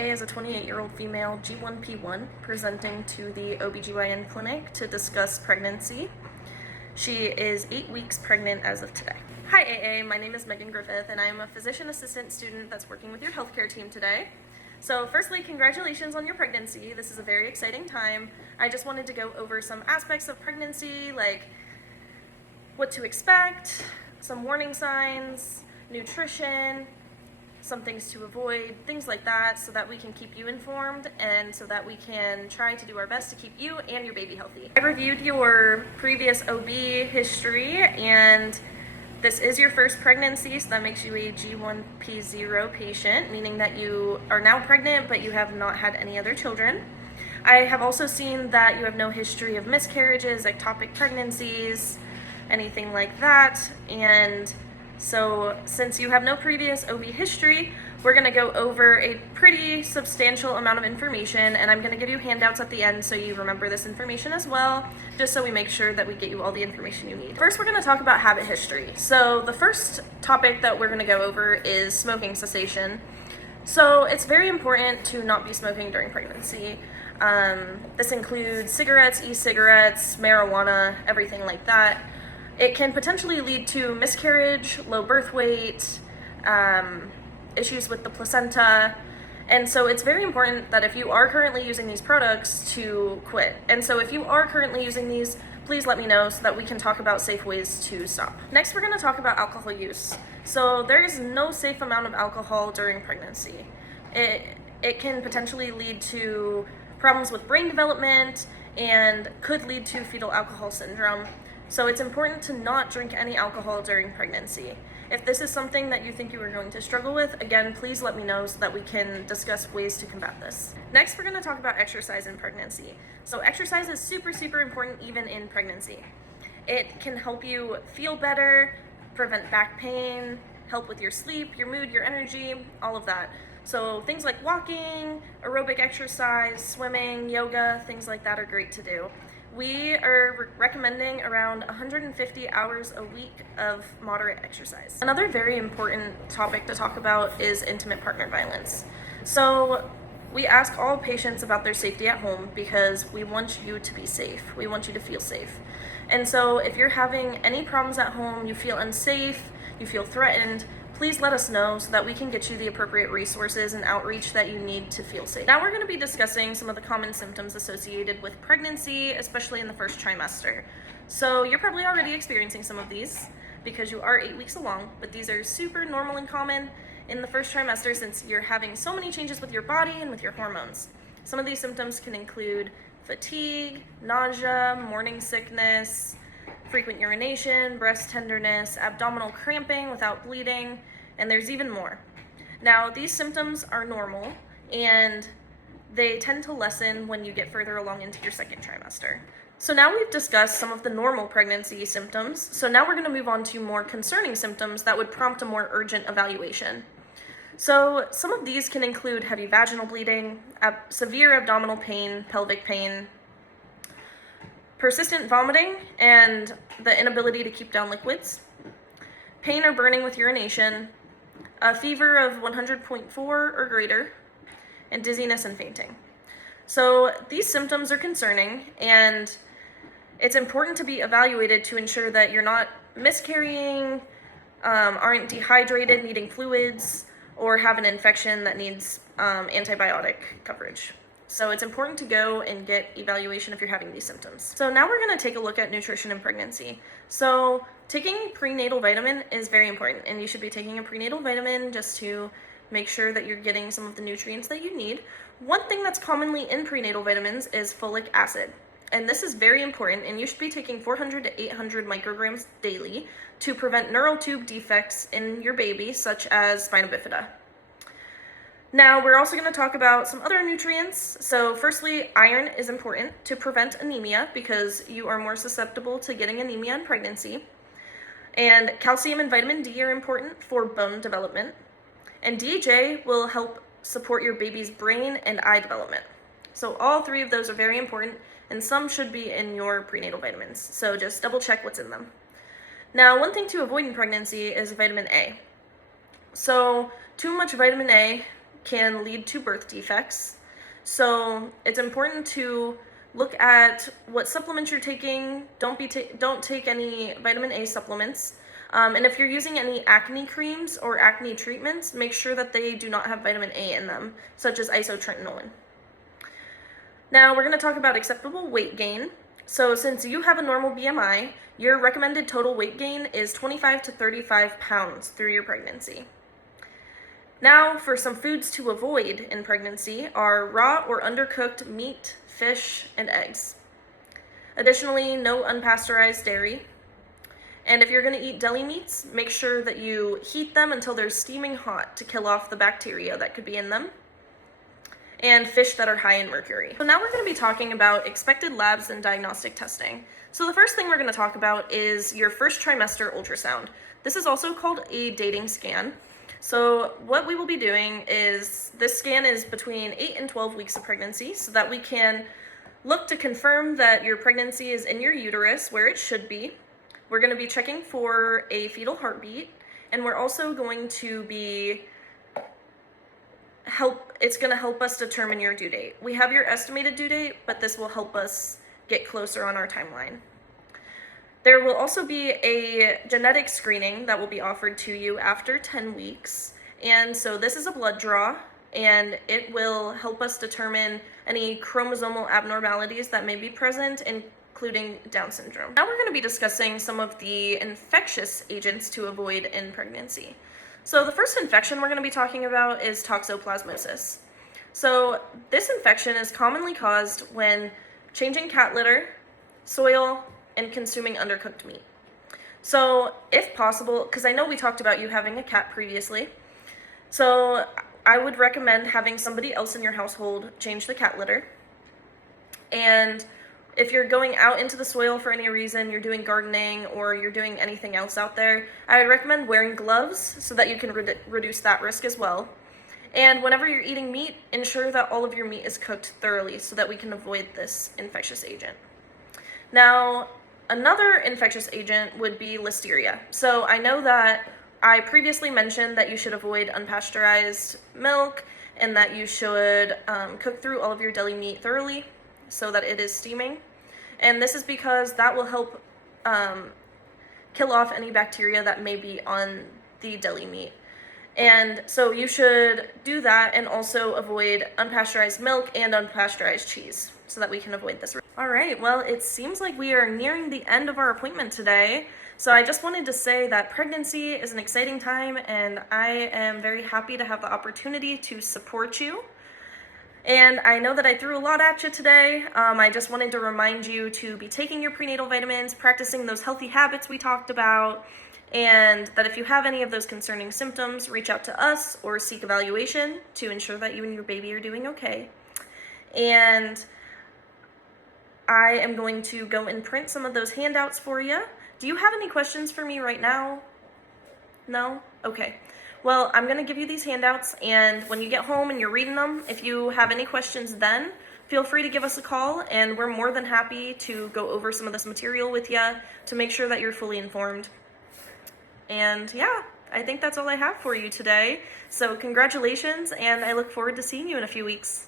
A is a 28-year-old female G1P1 presenting to the OBGYN clinic to discuss pregnancy. She is 8 weeks pregnant as of today. Hi AA, my name is Megan Griffith and I am a physician assistant student that's working with your healthcare team today. So firstly, congratulations on your pregnancy. This is a very exciting time. I just wanted to go over some aspects of pregnancy, like what to expect, some warning signs, nutrition, some things to avoid, things like that, so that we can keep you informed and so that we can try to do our best to keep you and your baby healthy. I reviewed your previous OB history, and this is your first pregnancy, so that makes you a G1P0 patient, meaning that you are now pregnant but you have not had any other children. I have also seen that you have no history of miscarriages, ectopic pregnancies, anything like that, and so since you have no previous OB history, we're going to go over a pretty substantial amount of information, and I'm going to give you handouts at the end so you remember this information as well, just so we make sure that we get you all the information you need. First, we're going to talk about habit history. So the first topic that we're going to go over is smoking cessation. So it's very important to not be smoking during pregnancy. This includes cigarettes, e-cigarettes, marijuana, everything like that. It can potentially lead to miscarriage, low birth weight, issues with the placenta, and so it's very important that if you are currently using these products to quit. And so if you are currently using these, please let me know so that we can talk about safe ways to stop. Next, we're going to talk about alcohol use. So there is no safe amount of alcohol during pregnancy. It can potentially lead to problems with brain development and could lead to fetal alcohol syndrome. So it's important to not drink any alcohol during pregnancy. If this is something that you think you are going to struggle with, again, please let me know so that we can discuss ways to combat this. Next, we're going to talk about exercise in pregnancy. So exercise is super, super important even in pregnancy. It can help you feel better, prevent back pain, help with your sleep, your mood, your energy, all of that. So things like walking, aerobic exercise, swimming, yoga, things like that are great to do. We are recommending around 150 hours a week of moderate exercise. Another very important topic to talk about is intimate partner violence. So we ask all patients about their safety at home because we want you to be safe. We want you to feel safe. And so if you're having any problems at home, you feel unsafe, you feel threatened, please let us know so that we can get you the appropriate resources and outreach that you need to feel safe. Now we're going to be discussing some of the common symptoms associated with pregnancy, especially in the first trimester. So you're probably already experiencing some of these because you are 8 weeks along, but these are super normal and common in the first trimester since you're having so many changes with your body and with your hormones. Some of these symptoms can include fatigue, nausea, morning sickness, frequent urination, breast tenderness, abdominal cramping without bleeding, and there's even more. Now, these symptoms are normal, and they tend to lessen when you get further along into your second trimester. So now we've discussed some of the normal pregnancy symptoms, so now we're going to move on to more concerning symptoms that would prompt a more urgent evaluation. So some of these can include heavy vaginal bleeding, severe abdominal pain, pelvic pain, persistent vomiting and the inability to keep down liquids, pain or burning with urination, a fever of 100.4 or greater, and dizziness and fainting. So these symptoms are concerning, and it's important to be evaluated to ensure that you're not miscarrying, aren't dehydrated, needing fluids, or have an infection that needs antibiotic coverage. So it's important to go and get evaluation if you're having these symptoms. So now we're going to take a look at nutrition in pregnancy. So taking prenatal vitamin is very important, and you should be taking a prenatal vitamin just to make sure that you're getting some of the nutrients that you need. One thing that's commonly in prenatal vitamins is folic acid, and this is very important, and you should be taking 400 to 800 micrograms daily to prevent neural tube defects in your baby, such as spina bifida. Now, we're also going to talk about some other nutrients. So firstly, iron is important to prevent anemia because you are more susceptible to getting anemia in pregnancy. And calcium and vitamin D are important for bone development. And DHA will help support your baby's brain and eye development. So all three of those are very important, and some should be in your prenatal vitamins. So just double check what's in them. Now, one thing to avoid in pregnancy is vitamin A. So too much vitamin A can lead to birth defects. So it's important to look at what supplements you're taking. Don't take any vitamin A supplements. And if you're using any acne creams or acne treatments, make sure that they do not have vitamin A in them, such as isotretinoin. Now we're going to talk about acceptable weight gain. So since you have a normal BMI, your recommended total weight gain is 25 to 35 pounds through your pregnancy. Now for some foods to avoid in pregnancy are raw or undercooked meat, fish, and eggs. Additionally, no unpasteurized dairy. And if you're going to eat deli meats, make sure that you heat them until they're steaming hot to kill off the bacteria that could be in them. And fish that are high in mercury. So now we're going to be talking about expected labs and diagnostic testing. So the first thing we're going to talk about is your first trimester ultrasound. This is also called a dating scan. So what we will be doing is, this scan is between 8 and 12 weeks of pregnancy so that we can look to confirm that your pregnancy is in your uterus where it should be. We're going to be checking for a fetal heartbeat, and we're also going to be it's going to help us determine your due date. We have your estimated due date, but this will help us get closer on our timeline. There will also be a genetic screening that will be offered to you after 10 weeks. And so this is a blood draw, and it will help us determine any chromosomal abnormalities that may be present, including Down syndrome. Now we're going to be discussing some of the infectious agents to avoid in pregnancy. So the first infection we're going to be talking about is toxoplasmosis. So this infection is commonly caused when changing cat litter, soil, and consuming undercooked meat. So if possible, because I know we talked about you having a cat previously, so I would recommend having somebody else in your household change the cat litter. And if you're going out into the soil for any reason, you're doing gardening or you're doing anything else out there, I would recommend wearing gloves so that you can reduce that risk as well. And whenever you're eating meat, ensure that all of your meat is cooked thoroughly so that we can avoid this infectious agent. Now, another infectious agent would be listeria. So I know that I previously mentioned that you should avoid unpasteurized milk and that you should cook through all of your deli meat thoroughly so that it is steaming. And this is because that will help kill off any bacteria that may be on the deli meat. And so you should do that and also avoid unpasteurized milk and unpasteurized cheese so that we can avoid this. All right, well, it seems like we are nearing the end of our appointment today. So I just wanted to say that pregnancy is an exciting time, and I am very happy to have the opportunity to support you. And I know that I threw a lot at you today. I just wanted to remind you to be taking your prenatal vitamins, practicing those healthy habits we talked about, and that if you have any of those concerning symptoms, reach out to us or seek evaluation to ensure that you and your baby are doing okay. And I am going to go and print some of those handouts for you. Do you have any questions for me right now? No? Okay. Well, I'm going to give you these handouts, and when you get home and you're reading them, if you have any questions then, feel free to give us a call, and we're more than happy to go over some of this material with you to make sure that you're fully informed. And yeah, I think that's all I have for you today. So congratulations, and I look forward to seeing you in a few weeks.